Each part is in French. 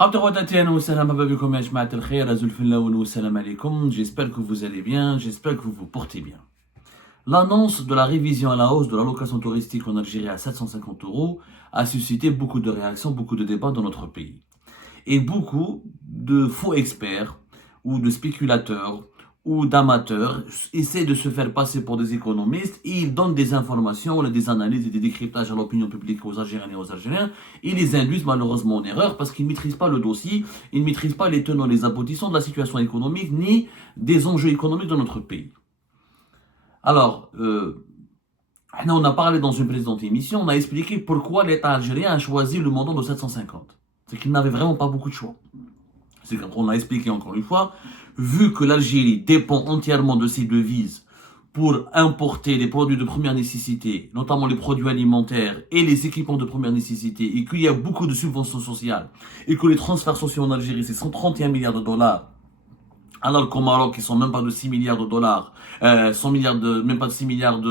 J'espère que vous allez bien, j'espère que vous vous portez bien. L'annonce de la révision à la hausse de l'allocation touristique en Algérie à 750 euros a suscité beaucoup de réactions, beaucoup de débats dans notre pays. Et beaucoup de faux experts ou de spéculateurs ou d'amateurs essaient de se faire passer pour des économistes et ils donnent des informations, des analyses et des décryptages à l'opinion publique aux Algériennes et aux Algériens et les induisent malheureusement en erreur parce qu'ils ne maîtrisent pas le dossier, ils ne maîtrisent pas les tenants, les aboutissants de la situation économique ni des enjeux économiques de notre pays. Alors, on a parlé dans une précédente émission, on a expliqué pourquoi l'État algérien a choisi le montant de 750. C'est qu'il n'avait vraiment pas beaucoup de choix. C'est qu'on a expliqué encore une fois, vu que l'Algérie dépend entièrement de ses devises pour importer les produits de première nécessité, notamment les produits alimentaires et les équipements de première nécessité, et qu'il y a beaucoup de subventions sociales, et que les transferts sociaux en Algérie, c'est 131 milliards de dollars, alors qu'au Maroc, ils sont même pas de 6 milliards de dollars, même pas de 6 milliards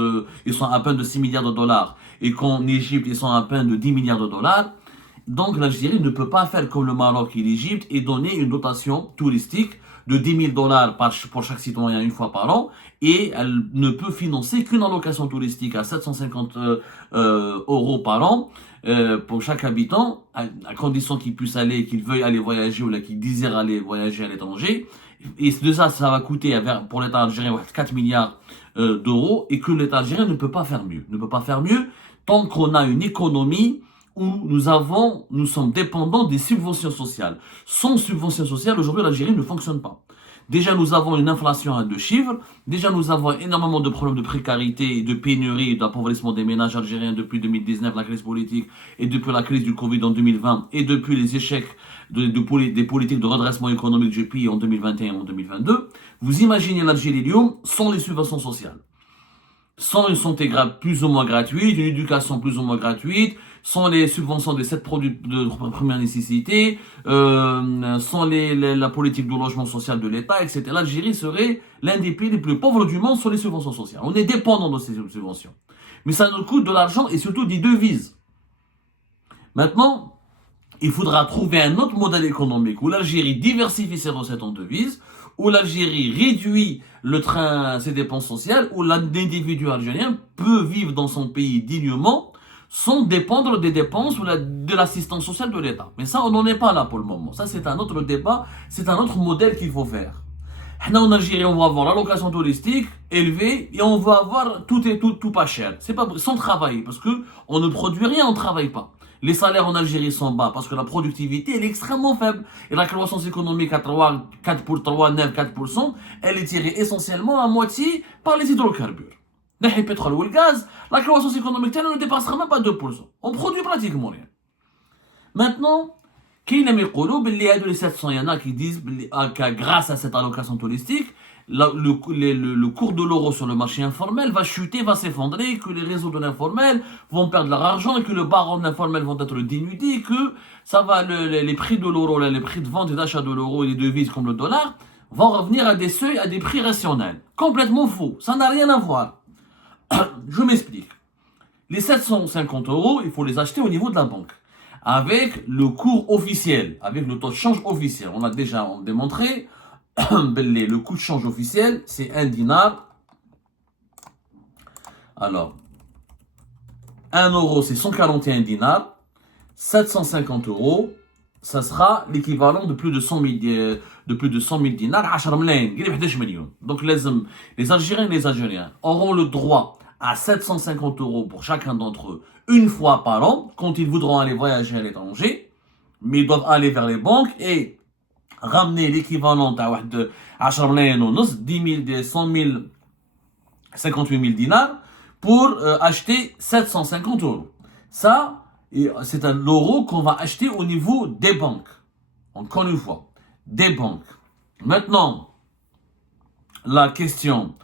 ils sont à peine de 6 milliards de dollars, et qu'en Égypte, ils sont à peine de 10 milliards de dollars. Donc l'Algérie ne peut pas faire comme le Maroc et l'Égypte et donner une dotation touristique de 10 000 dollars pour chaque citoyen une fois par an, et elle ne peut financer qu'une allocation touristique à 750 euros par an pour chaque habitant, à condition qu'il puisse aller, qu'il veuille aller voyager ou qu'il désire aller voyager à l'étranger. Et de ça va coûter pour l'État algérien 4 milliards d'euros, et que l'État algérien ne peut pas faire mieux. Ne peut pas faire mieux tant qu'on a une économie où nous sommes dépendants des subventions sociales. Sans subventions sociales, aujourd'hui, l'Algérie ne fonctionne pas. Déjà, nous avons une inflation à 2 chiffres. Déjà, nous avons énormément de problèmes de précarité et de pénurie et d'appauvrissement des ménages algériens depuis 2019, la crise politique, et depuis la crise du Covid en 2020, et depuis les échecs des politiques de redressement économique du pays en 2021 et en 2022. Vous imaginez l'Algérie sans les subventions sociales, sans une santé plus ou moins gratuite, une éducation plus ou moins gratuite, sans les subventions de 7 produits de première nécessité, sans la politique de logement social de l'État, etc. L'Algérie serait l'un des pays les plus pauvres du monde sur les subventions sociales. On est dépendant de ces subventions. Mais ça nous coûte de l'argent et surtout des devises. Maintenant, il faudra trouver un autre modèle économique où l'Algérie diversifie ses recettes en devises, où l'Algérie réduit ses dépenses sociales, où l'individu algérien peut vivre dans son pays dignement sans dépendre des dépenses ou de l'assistance sociale de l'État. Mais ça, on n'en est pas là pour le moment. Ça, c'est un autre débat, c'est un autre modèle qu'il faut faire. En Algérie, on va avoir l'allocation touristique élevée et on va avoir tout pas cher. C'est pas sans travailler, parce que on ne produit rien, on ne travaille pas. Les salaires en Algérie sont bas parce que la productivité elle est extrêmement faible. Et la croissance économique à 4%, elle est tirée essentiellement à moitié par les hydrocarbures. Le pétrole ou le gaz, la croissance économique elle ne dépassera même pas 2%. On produit pratiquement rien. Maintenant, il y en a qui disent que grâce à cette allocation touristique, le cours de l'euro sur le marché informel va chuter, va s'effondrer, que les réseaux de l'informel vont perdre leur argent, et que le baron de l'informel vont être dénudés, et que les prix de l'euro, les prix de vente et d'achat de l'euro et des devises comme le dollar vont revenir à des seuils, à des prix rationnels. Complètement faux, ça n'a rien à voir. Je m'explique. Les 750 euros, il faut les acheter au niveau de la banque, avec le cours officiel, avec le taux de change officiel. On a déjà démontré, le coût de change officiel, c'est 1 dinar. Alors, 1 euro, c'est 141 dinars. 750 euros, ça sera l'équivalent de plus de 100 000 dinars. 10 millions. Donc, les Algériens et les Algériens auront le droit à 750 euros pour chacun d'entre eux une fois par an, quand ils voudront aller voyager à l'étranger, mais ils doivent aller vers les banques et ramener l'équivalent de 10 000, 100 000, 58 000 dinars pour acheter 750 euros. Ça, c'est un euro qu'on va acheter au niveau des banques. Encore une fois, des banques. Maintenant, la question,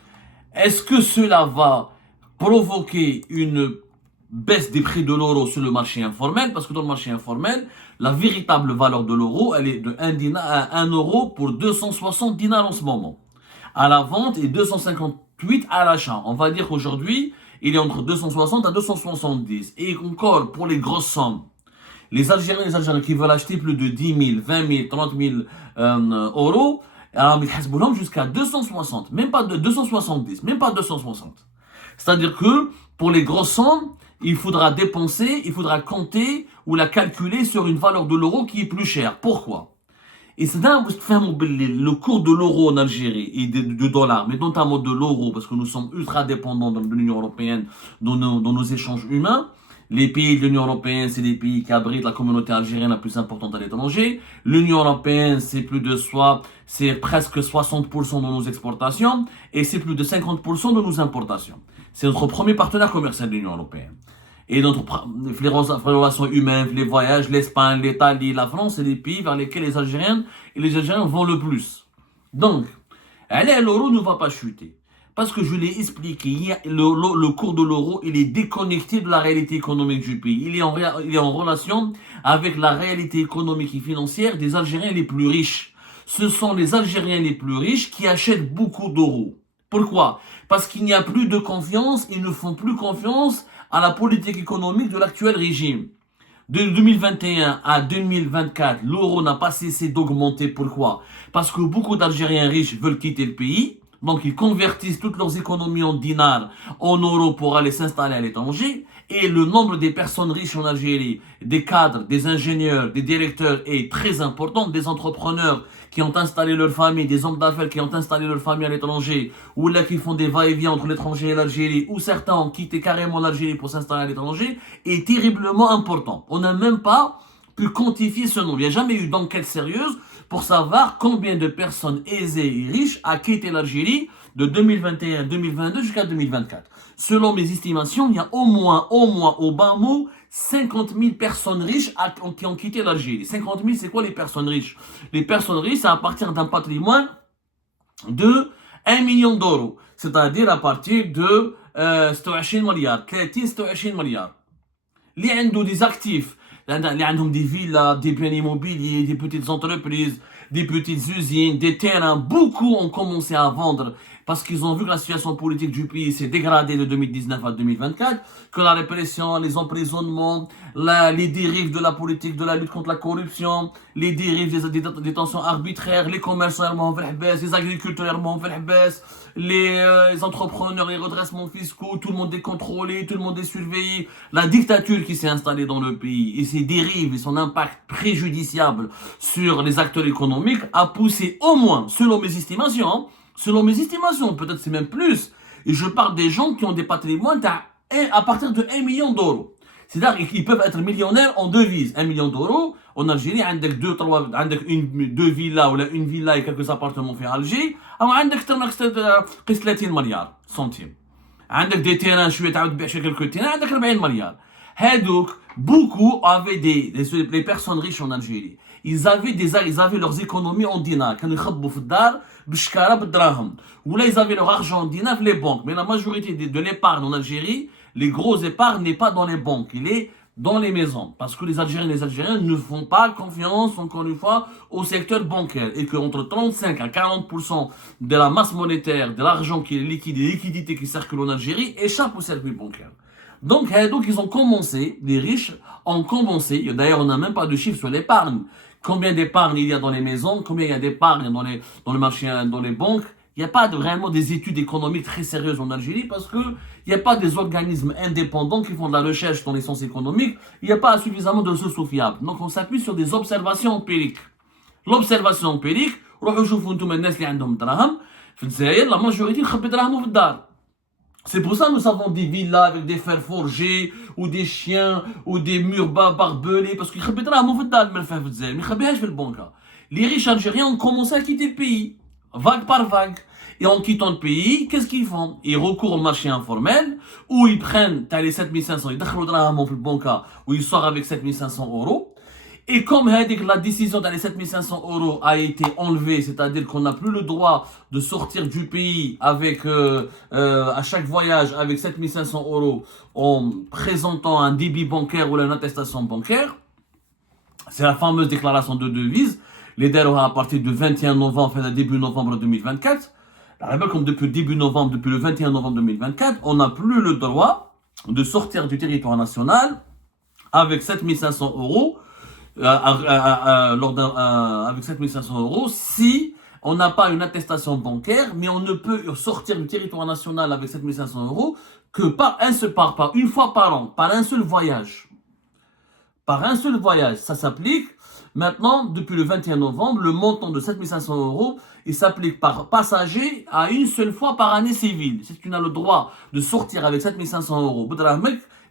est-ce que cela va provoquer une baisse des prix de l'euro sur le marché informel? Parce que dans le marché informel, la véritable valeur de l'euro, elle est de 1 euro pour 260 dinars en ce moment. À la vente et 258 à l'achat. On va dire qu'aujourd'hui, il est entre 260 à 270. Et encore, pour les grosses sommes, Les Algériens qui veulent acheter plus de 10 000, 20 000, 30 000 euros, alors ils hasbouhom jusqu'à 260, même pas de 270, même pas 260. C'est-à-dire que pour les grosses sommes, il faudra dépenser, il faudra compter ou la calculer sur une valeur de l'euro qui est plus chère. Pourquoi? Et c'est là où le cours de l'euro en Algérie et du dollar, mais notamment de l'euro, parce que nous sommes ultra dépendants de l'Union européenne dans nos échanges humains. Les pays de l'Union européenne, c'est les pays qui abritent la communauté algérienne la plus importante à l'étranger. L'Union européenne, c'est presque 60% de nos exportations et c'est plus de 50% de nos importations. C'est notre premier partenaire commercial de l'Union européenne. Et les relations humaines, les voyages, l'Espagne, l'Italie, la France, c'est les pays vers lesquels les Algériens vont le plus. Donc, l'euro ne va pas chuter. Parce que je l'ai expliqué, le cours de l'euro, il est déconnecté de la réalité économique du pays. Il est en relation avec la réalité économique et financière des Algériens les plus riches. Ce sont les Algériens les plus riches qui achètent beaucoup d'euros. Pourquoi? Parce qu'il n'y a plus de confiance, ils ne font plus confiance à la politique économique de l'actuel régime. De 2021 à 2024, l'euro n'a pas cessé d'augmenter. Pourquoi? Parce que beaucoup d'Algériens riches veulent quitter le pays. Donc, ils convertissent toutes leurs économies en dinars, en euros pour aller s'installer à l'étranger. Et le nombre des personnes riches en Algérie, des cadres, des ingénieurs, des directeurs est très important. Des entrepreneurs qui ont installé leur famille, des hommes d'affaires qui ont installé leur famille à l'étranger, ou là qui font des va-et-vient entre l'étranger et l'Algérie, ou certains ont quitté carrément l'Algérie pour s'installer à l'étranger, est terriblement important. On n'a même pas pu quantifier ce nombre. Il n'y a jamais eu d'enquête sérieuse pour savoir combien de personnes aisées et riches a quitté l'Algérie de 2021 à 2022 jusqu'à 2024. Selon mes estimations, il y a au moins, au bas mot, 50 000 personnes riches qui ont quitté l'Algérie. 50 000, c'est quoi les personnes riches? Les personnes riches, c'est à partir d'un patrimoine de 1 million d'euros. C'est-à-dire à partir de 26 milliards, 26 milliards. Les ont des actifs, des villas, des biens immobiliers, des petites entreprises, des petites usines, des terrains. Beaucoup ont commencé à vendre parce qu'ils ont vu que la situation politique du pays s'est dégradée de 2019 à 2024, que la répression, les emprisonnements, les dérives de la politique, de la lutte contre la corruption, les dérives des détentions arbitraires, les commerçants les agriculteurs les entrepreneurs, les redressements fiscaux, tout le monde est contrôlé, tout le monde est surveillé. La dictature qui s'est installée dans le pays et ses dérives et son impact préjudiciable sur les acteurs économiques a poussé au moins, selon mes estimations, peut-être c'est même plus, et je parle des gens qui ont des patrimoines à partir de 1 million d'euros. C'est-à-dire qu'ils peuvent être millionnaires en devises. 1 million d'euros, en Algérie, avec deux villas ou une villa et quelques appartements à Alger, ou avec 30 milliards centimes. Avec des terrains, je vais acheter quelques terrains, avec 40 milliards. Donc, beaucoup avaient les personnes riches en Algérie. Ils avaient leurs économies en dinars. Quand ils khabou في الدار بشكارة بالدراهم. Ou là, ils avaient leur argent en dinars les banques. Mais la majorité de l'épargne en Algérie, les gros épargnes n'est pas dans les banques, il est dans les maisons. Parce que les Algériens ne font pas confiance, encore une fois, au secteur bancaire. Et qu'entre 35 à 40% de la masse monétaire, de l'argent qui est liquide, des liquidités qui circulent en Algérie, échappent au circuit bancaire. Donc, ils ont commencé, les riches ont commencé, d'ailleurs on n'a même pas de chiffres sur l'épargne. Combien d'épargne il y a dans les maisons, combien il y a d'épargne dans le marché, dans les banques. Il n'y a pas vraiment des études économiques très sérieuses en Algérie parce qu'il n'y a pas des organismes indépendants qui font de la recherche dans les sciences économiques. Il n'y a pas suffisamment de sources fiables. Donc on s'appuie sur des observations empiriques. L'observation empirique, la majorité c'est pour ça que nous avons des villas avec des fers forgés, ou des chiens, ou des murs barbelés, parce qu'ils les riches algériens ont commencé à quitter le pays, vague par vague. Et en quittant le pays, qu'est-ce qu'ils font? Ils recourent au marché informel, où ils prennent les 7500, ils donnent le banca, où ils sortent avec 7500 euros. Et comme la décision d'aller 7500 euros a été enlevée, c'est-à-dire qu'on n'a plus le droit de sortir du pays avec à chaque voyage avec 7500 euros en présentant un débit bancaire ou une attestation bancaire, c'est la fameuse déclaration de devise. Les DER à partir du 21 novembre, début novembre 2024. Comme depuis le 21 novembre 2024, on n'a plus le droit de sortir du territoire national avec 7500 euros avec 7500 euros si on n'a pas une attestation bancaire, mais on ne peut sortir du territoire national avec 7500 euros que par une fois par an, par un seul voyage. Par un seul voyage, ça s'applique. Maintenant, depuis le 21 novembre, le montant de 7500 euros, il s'applique par passager à une seule fois par année civile. Si tu as le droit de sortir avec 7500 euros,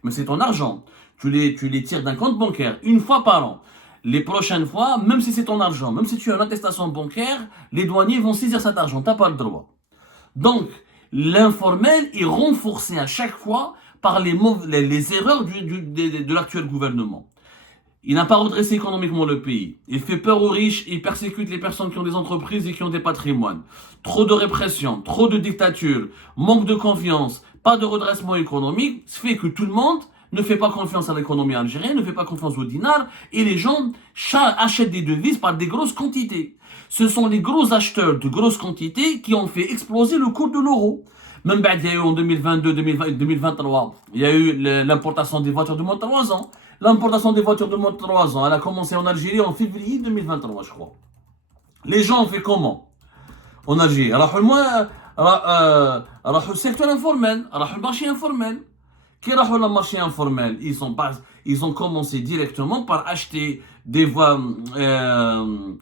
mais c'est ton argent. Tu les tires d'un compte bancaire une fois par an. Les prochaines fois, même si c'est ton argent, même si tu as une attestation bancaire, les douaniers vont saisir cet argent. Tu n'as pas le droit. Donc, l'informel est renforcé à chaque fois par les erreurs de l'actuel gouvernement. Il n'a pas redressé économiquement le pays. Il fait peur aux riches, il persécute les personnes qui ont des entreprises et qui ont des patrimoines. Trop de répression, trop de dictature, manque de confiance, pas de redressement économique, ce fait que tout le monde ne fait pas confiance à l'économie algérienne, ne fait pas confiance au dinar, et les gens achètent des devises par des grosses quantités. Ce sont les gros acheteurs de grosses quantités qui ont fait exploser le cours de l'euro. Même il y a eu en 2022, 2023, il y a eu l'importation des voitures de moins de 3 ans. L'importation des voitures de moins de 3 ans, elle a commencé en Algérie en février 2023, je crois. Les gens ont fait comment en Algérie? Alors, moi, le secteur informel, le marché informel. Qui est le marché informel? Ils ont commencé directement par acheter des voies.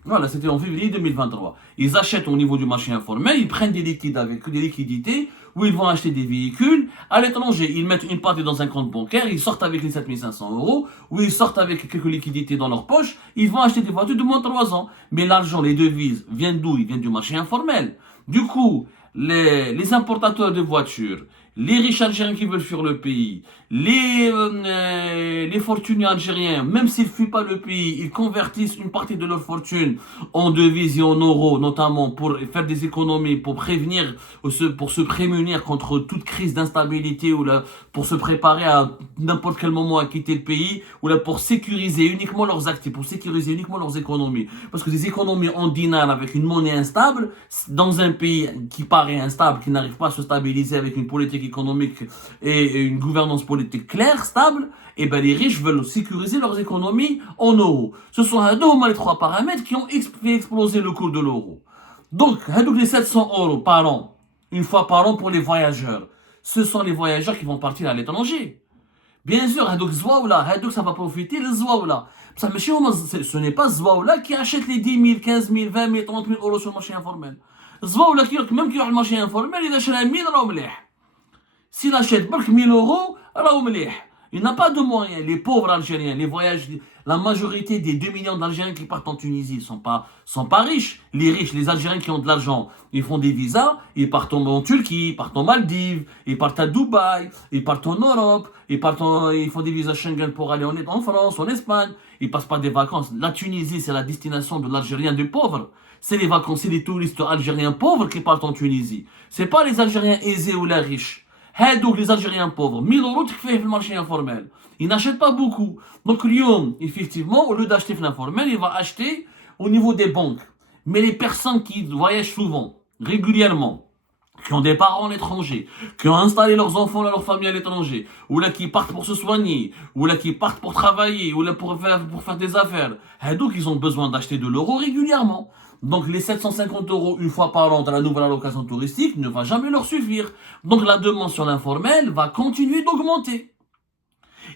Voilà, c'était en février 2023. Ils achètent au niveau du marché informel, ils prennent des liquidités, où ils vont acheter des véhicules à l'étranger. Ils mettent une partie dans un compte bancaire, ils sortent avec les 7500 euros, ou ils sortent avec quelques liquidités dans leur poche, ils vont acheter des voitures de moins de 3 ans. Mais l'argent, les devises, viennent d'où? Ils viennent du marché informel. Du coup, les importateurs de voitures, les riches algériens qui veulent fuir le pays, les fortunés algériens, même s'ils ne fuient pas le pays, ils convertissent une partie de leur fortune en devises et en euros, notamment pour faire des économies, pour prévenir, pour se prémunir contre toute crise d'instabilité, ou là, pour se préparer à n'importe quel moment à quitter le pays, ou là, pour sécuriser uniquement leurs actifs, pour sécuriser uniquement leurs économies. Parce que des économies en dinar avec une monnaie instable, dans un pays qui paraît instable, qui n'arrive pas à se stabiliser avec une politique économique et une gouvernance politique claire, stable, et ben les riches veulent sécuriser leurs économies en euros. Ce sont les 3 paramètres qui ont fait exploser le cours de l'euro. Donc, les 700 euros par an, une fois par an pour les voyageurs, ce sont les voyageurs qui vont partir à l'étranger. Bien sûr, ça va profiter les Zwaoula. Ce n'est pas Zwaoula qui achète les 10 000, 15 000, 20 000, 30 000 euros sur le marché informel. Zwaoula, même qui a le marché informel, il achète 1000 euros. S'il achète 1000 euros, il n'a pas de moyens. Les pauvres Algériens, les voyages, la majorité des 2 millions d'Algériens qui partent en Tunisie sont pas riches. Les riches, les Algériens qui ont de l'argent, ils font des visas, ils partent en Turquie, ils partent en Maldives, ils partent à Dubaï, ils partent en Europe, ils font des visas Schengen pour aller en France, en Espagne. Ils passent pas des vacances. La Tunisie, c'est la destination de l'Algérien des pauvres. C'est les vacances, c'est les touristes algériens pauvres qui partent en Tunisie. C'est pas les Algériens aisés ou les riches. Donc les Algériens pauvres, 1000 euros qui fait le marché informel. Ils n'achètent pas beaucoup. Donc Lyon, effectivement, au lieu d'acheter l'informel, il va acheter au niveau des banques. Mais les personnes qui voyagent souvent, régulièrement, qui ont des parents à l'étranger, qui ont installé leurs enfants et leurs familles à l'étranger, ou là qui partent pour se soigner, ou là qui partent pour travailler, ou là pour faire des affaires, donc ils ont besoin d'acheter de l'euro régulièrement. Donc les 750 euros une fois par an dans la nouvelle allocation touristique ne va jamais leur suffire. Donc la demande sur l'informel va continuer d'augmenter.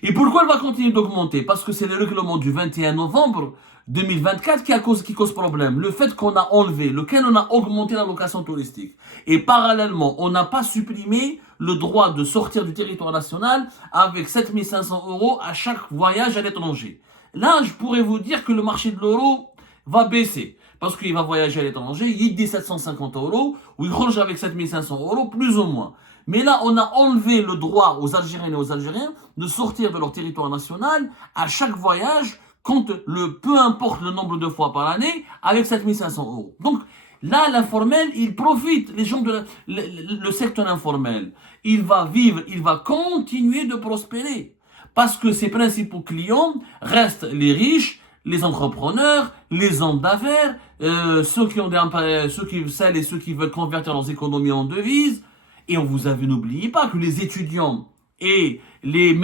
Et pourquoi elle va continuer d'augmenter? Parce que c'est le règlement du 21 novembre 2024 qui cause problème. Le fait qu'on a enlevé, lequel on a augmenté l'allocation touristique. Et parallèlement, on n'a pas supprimé le droit de sortir du territoire national avec 7500 euros à chaque voyage à l'étranger. Là, je pourrais vous dire que le marché de l'euro va baisser. Parce qu'il va voyager à l'étranger, il dit 750 euros, ou il range avec 7500 euros, plus ou moins. Mais là, on a enlevé le droit aux Algériennes et aux Algériens de sortir de leur territoire national à chaque voyage, peu importe le nombre de fois par année, avec 7500 euros. Donc, là, l'informel, il profite, les gens le secteur informel, il va vivre, il va continuer de prospérer. Parce que ses principaux clients restent les riches, les entrepreneurs, les hommes d'affaires, ceux qui veulent convertir leurs économies en devises. Et n'oubliez pas que les étudiants et les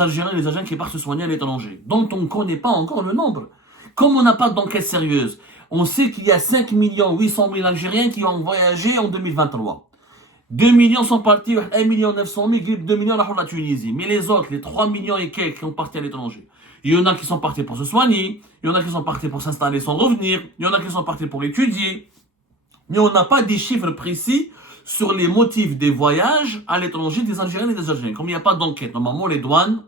Algériens et les Algériens qui partent se soigner à l'étranger, dont on ne connaît pas encore le nombre. Comme on n'a pas d'enquête sérieuse, on sait qu'il y a 5 800 000 Algériens qui ont voyagé en 2023. 2 millions sont partis, 1 900 000, 2 millions à la Tunisie. Mais les autres, les 3 millions et quelques qui ont parti à l'étranger, il y en a qui sont partis pour se soigner, il y en a qui sont partis pour s'installer sans revenir, il y en a qui sont partis pour étudier. Mais on n'a pas des chiffres précis sur les motifs des voyages à l'étranger des Algériens et des Algériens. Comme il n'y a pas d'enquête, normalement les douanes,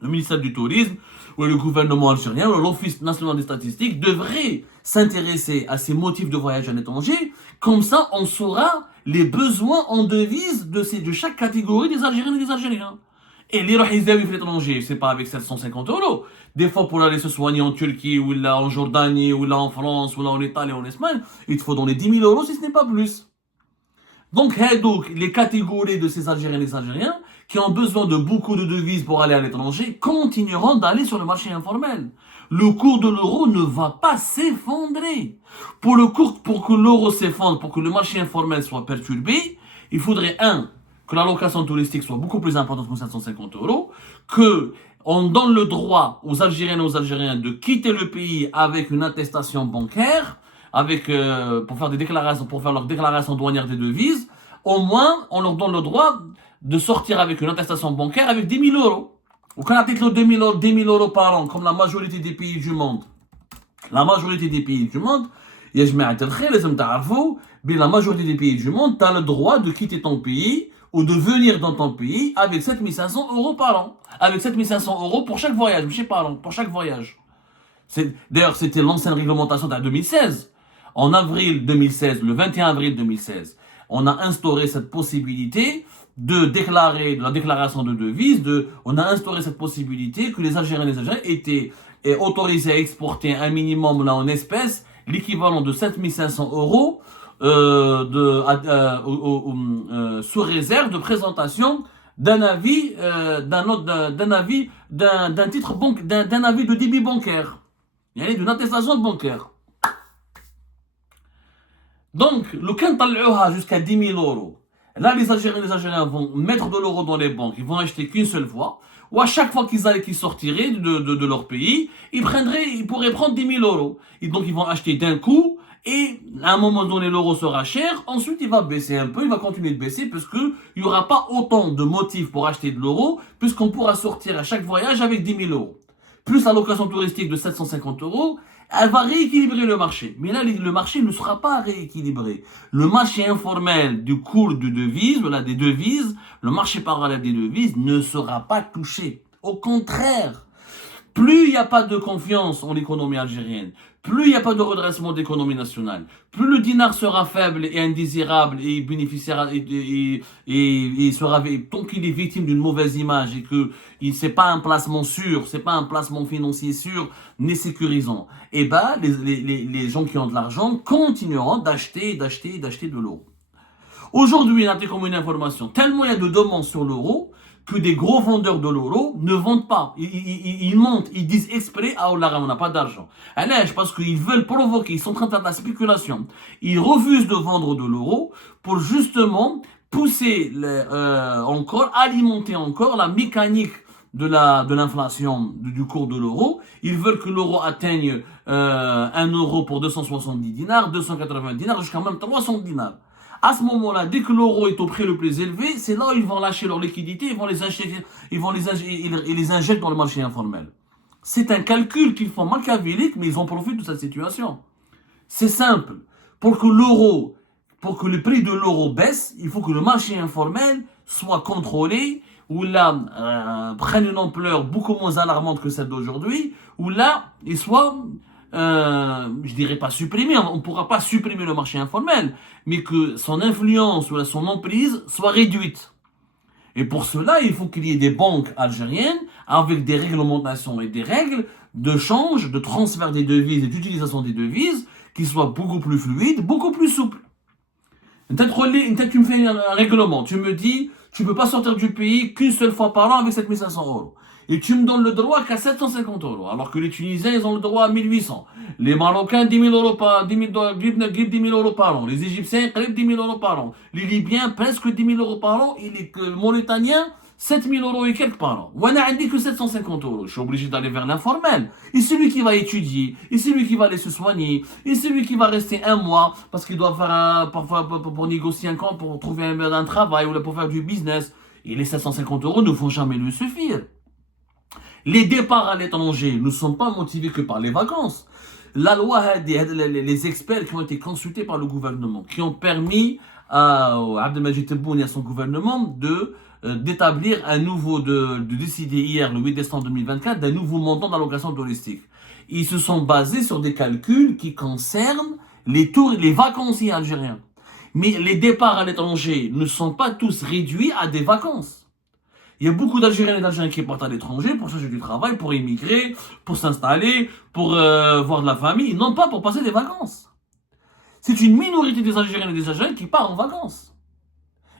le ministère du Tourisme, ou le gouvernement algérien, ou l'Office national des statistiques devraient s'intéresser à ces motifs de voyage à l'étranger. Comme ça, on saura les besoins en devises de chaque catégorie des Algériens et des Algériens. Et les Rohizawi à l'étranger, c'est pas avec 750 euros. Des fois, pour aller se soigner en Turquie, ou là en Jordanie, ou là en France, ou là en Italie, ou en Espagne, il te faut donner 10 000 euros si ce n'est pas plus. Donc, les catégories de ces Algériens et des Algériens qui ont besoin de beaucoup de devises pour aller à l'étranger continueront d'aller sur le marché informel. Le cours de l'euro ne va pas s'effondrer. Pour que l'euro s'effondre, pour que le marché informel soit perturbé, il faudrait que la location touristique soit beaucoup plus importante que 750 euros, que on donne le droit aux Algériennes et aux Algériens de quitter le pays avec une attestation bancaire, pour faire leur déclaration douanière des devises. Au moins, on leur donne le droit de sortir avec une attestation bancaire avec 10 000 euros. Ou quand on a 10 000 euros par an, comme la majorité des pays du monde. La majorité des pays du monde, la majorité des pays du monde, tu as le droit de quitter ton pays ou de venir dans ton pays avec 7 500 euros par an. Avec 7 500 euros pour chaque voyage, je sais pas, pour chaque voyage. D'ailleurs, c'était l'ancienne réglementation de 2016. En avril 2016, le 21 avril 2016, on a instauré cette possibilité de déclarer la déclaration de devises. On a instauré cette possibilité que les Algériens et les Algériens étaient autorisés à exporter un minimum là en espèces, l'équivalent de 7 500 euros sous réserve de présentation d'un avis, d'un titre banque, d'un avis de débit bancaire, d'une attestation bancaire. Donc, le Kental'uha jusqu'à 10 000 euros. Là, les Algériens vont mettre de l'euro dans les banques. Ils vont acheter qu'une seule fois. Ou à chaque fois qu'ils sortiraient de leur pays, ils pourraient prendre 10 000 euros. Et donc, ils vont acheter d'un coup. Et à un moment donné, l'euro sera cher. Ensuite, il va baisser un peu. Il va continuer de baisser parce qu'il n'y aura pas autant de motifs pour acheter de l'euro, puisqu'on pourra sortir à chaque voyage avec 10 000 euros. Plus la location touristique de 750 euros, elle va rééquilibrer le marché. Mais là, le marché ne sera pas rééquilibré. Le marché informel du cours de devises, des devises, le marché parallèle des devises ne sera pas touché. Au contraire, plus il n'y a pas de confiance en l'économie algérienne, plus il n'y a pas de redressement de l'économie nationale, plus le dinar sera faible et indésirable et bénéficiera et sera, tant qu'il est victime d'une mauvaise image et que c'est pas un placement sûr, c'est pas un placement financier sûr ni sécurisant, et ben les gens qui ont de l'argent continueront d'acheter de l'euro. Aujourd'hui, on a comme une information, tellement il y a de demandes sur l'euro que des gros vendeurs de l'euro ne vendent pas. Ils montent, ils disent exprès, ah, on n'a pas d'argent. Parce qu'ils veulent provoquer, ils sont en train de faire de la spéculation. Ils refusent de vendre de l'euro pour justement pousser, alimenter encore la mécanique de l'inflation du cours de l'euro. Ils veulent que l'euro atteigne 1 euro pour 270 dinars, 280 dinars, jusqu'à même 300 dinars. À ce moment-là, dès que l'euro est au prix le plus élevé, c'est là où ils vont lâcher leur liquidité, ils les injectent dans le marché informel. C'est un calcul qu'ils font machiavélique, mais ils en profitent de cette situation. C'est simple. Pour que le prix de l'euro baisse, il faut que le marché informel soit contrôlé, ou là, prenne une ampleur beaucoup moins alarmante que celle d'aujourd'hui, ou là, il soit... je dirais pas supprimer, on ne pourra pas supprimer le marché informel, mais que son influence ou son emprise soit réduite. Et pour cela, il faut qu'il y ait des banques algériennes avec des réglementations et des règles de change, de transfert des devises et d'utilisation des devises qui soient beaucoup plus fluides, beaucoup plus souples. Peut-être tu me fais un règlement, tu me dis, tu ne peux pas sortir du pays qu'une seule fois par an avec 7 500 euros. Et tu me donnes le droit qu'à 750 euros, alors que les Tunisiens, ils ont le droit à 1800. Les Marocains, 10 000 euros par an. Les Égyptiens, 10 000 euros par an. Les Libyens, presque 10 000 euros par an. Et les Mauritaniens, 7 000 euros et quelques par an. On n'a dit que 750 euros. Je suis obligé d'aller vers l'informel. Et celui qui va étudier, et celui qui va aller se soigner, et celui qui va rester un mois parce qu'il doit faire pour négocier un camp, pour trouver un travail ou pour faire du business. Et les 750 euros ne vont jamais lui suffire. Les départs à l'étranger ne sont pas motivés que par les vacances. La loi, les experts qui ont été consultés par le gouvernement, qui ont permis à Abdelmajid Tebboune et à son gouvernement d'établir un nouveau, de décider hier, le 8 décembre 2024, d'un nouveau montant d'allocation touristique. Ils se sont basés sur des calculs qui concernent les vacanciers algériens. Mais les départs à l'étranger ne sont pas tous réduits à des vacances. Il y a beaucoup d'Algériens et d'Algériens qui partent à l'étranger pour chercher du travail, pour immigrer, pour s'installer, pour voir de la famille, non pas pour passer des vacances. C'est une minorité des Algériens et des Algériens qui partent en vacances.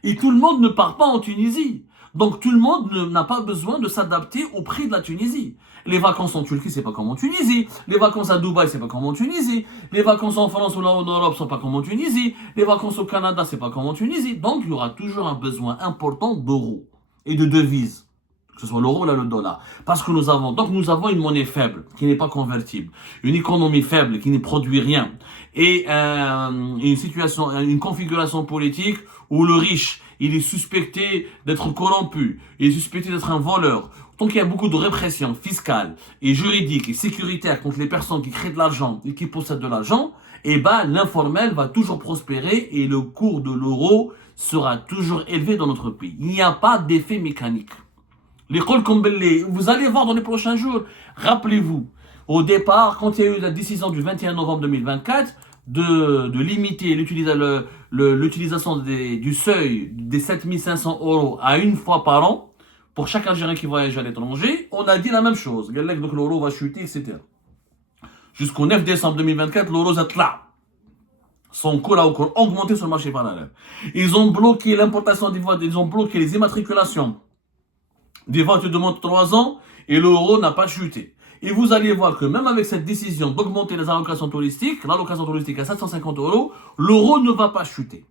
Et tout le monde ne part pas en Tunisie. Donc tout le monde n'a pas besoin de s'adapter au prix de la Tunisie. Les vacances en Turquie, c'est pas comme en Tunisie. Les vacances à Dubaï, c'est pas comme en Tunisie. Les vacances en France ou là en Europe, sont pas comme en Tunisie. Les vacances au Canada, c'est pas comme en Tunisie. Donc il y aura toujours un besoin important d'euros et de devises, que ce soit l'euro ou le dollar. Parce que nous avons une monnaie faible, qui n'est pas convertible, une économie faible, qui ne produit rien, et une configuration politique où le riche, il est suspecté d'être corrompu, il est suspecté d'être un voleur. Donc il y a beaucoup de répression fiscale et juridique et sécuritaire contre les personnes qui créent de l'argent et qui possèdent de l'argent, et l'informel va toujours prospérer et le cours de l'euro sera toujours élevé dans notre pays. Il n'y a pas d'effet mécanique. Vous allez voir dans les prochains jours. Rappelez-vous, au départ, quand il y a eu la décision du 21 novembre 2024 de limiter l'utilisation du seuil des 7500 euros à une fois par an pour chaque Algérien qui voyage à l'étranger, on a dit la même chose. Donc l'euro va chuter, etc. Jusqu'au 9 décembre 2024, l'euro là. Son cours a encore augmenté sur le marché parallèle. Ils ont bloqué l'importation des voitures, ils ont bloqué les immatriculations des voitures de moins de 3 ans et l'euro n'a pas chuté. Et vous allez voir que même avec cette décision d'augmenter les allocations touristiques, l'allocation touristique à 750 euros, l'euro ne va pas chuter.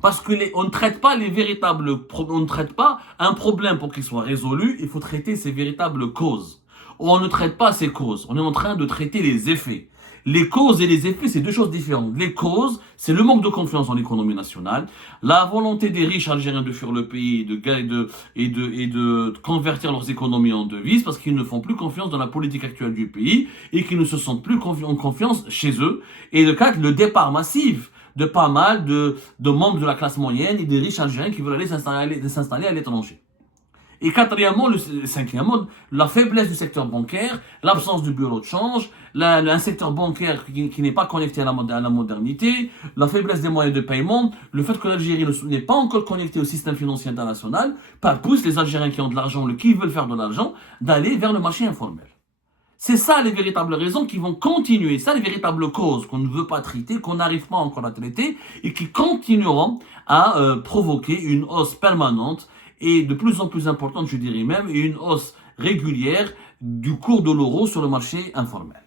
Parce qu'on ne traite pas on ne traite pas un problème pour qu'il soit résolu, il faut traiter ses véritables causes. On ne traite pas ces causes, on est en train de traiter les effets. Les causes et les effets, c'est deux choses différentes. Les causes, c'est le manque de confiance dans l'économie nationale, la volonté des riches algériens de fuir le pays et de convertir leurs économies en devises parce qu'ils ne font plus confiance dans la politique actuelle du pays et qu'ils ne se sentent plus en confiance chez eux. Et le départ massif de pas mal de membres de la classe moyenne et des riches algériens qui veulent aller s'installer à l'étranger. Et quatrièmement, cinquièmement, la faiblesse du secteur bancaire, l'absence du bureau de change, un secteur bancaire qui n'est pas connecté à la modernité, la faiblesse des moyens de paiement, le fait que l'Algérie n'est pas encore connectée au système financier international, pousse les Algériens qui ont de l'argent, qui veulent faire de l'argent, d'aller vers le marché informel. C'est ça les véritables raisons qui vont continuer, ça les véritables causes qu'on ne veut pas traiter, qu'on n'arrive pas encore à traiter, et qui continueront à provoquer une hausse permanente et de plus en plus importante, je dirais même, une hausse régulière du cours de l'euro sur le marché informel.